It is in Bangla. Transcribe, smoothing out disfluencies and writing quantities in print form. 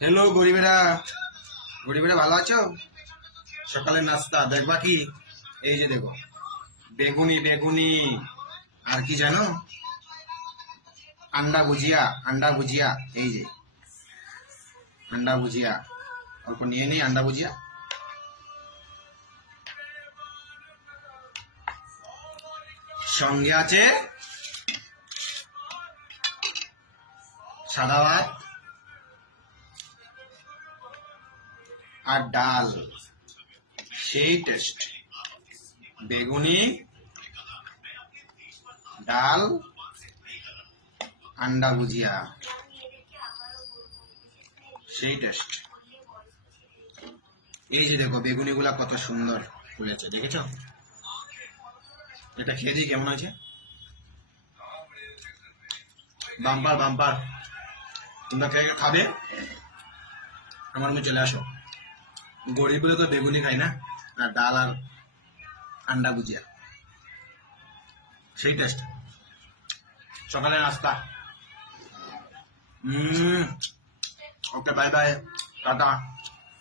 হ্যালো গরিবেরা, গরিবেরা ভালো আছো? সকালের নাস্তা দেখবা কি? এই যে দেখো, বেগুনি বেগুনি। আর কি জানো? আন্ডা ভুজিয়া, আন্ডা ভুজিয়া। এই যে আন্ডা ভুজিয়া, অল্প নিয়ে নিই আন্ডা ভুজিয়া। সঙ্গে আছে সাদা ভাত আর ডাল। সেই টেস্ট। বেগুনি, ডাল, আন্ডা ভুজিয়া, সেই টেস্ট। এই যে দেখো বেগুনি গুলা কত সুন্দর ফুলেছে, দেখেছো? এটা খেয়ে দিই কেমন আছে। Bumper bumper. তোমরা কে কে খাবে আমার রুমে চলে আসো। গরিব বলে তো বেগুনি খাই না, আর ডাল আর আন্ডা ভুজিয়া, সেই টেস্ট। সকালে নাস্তা। ওকে, বাই বাই, টাটা।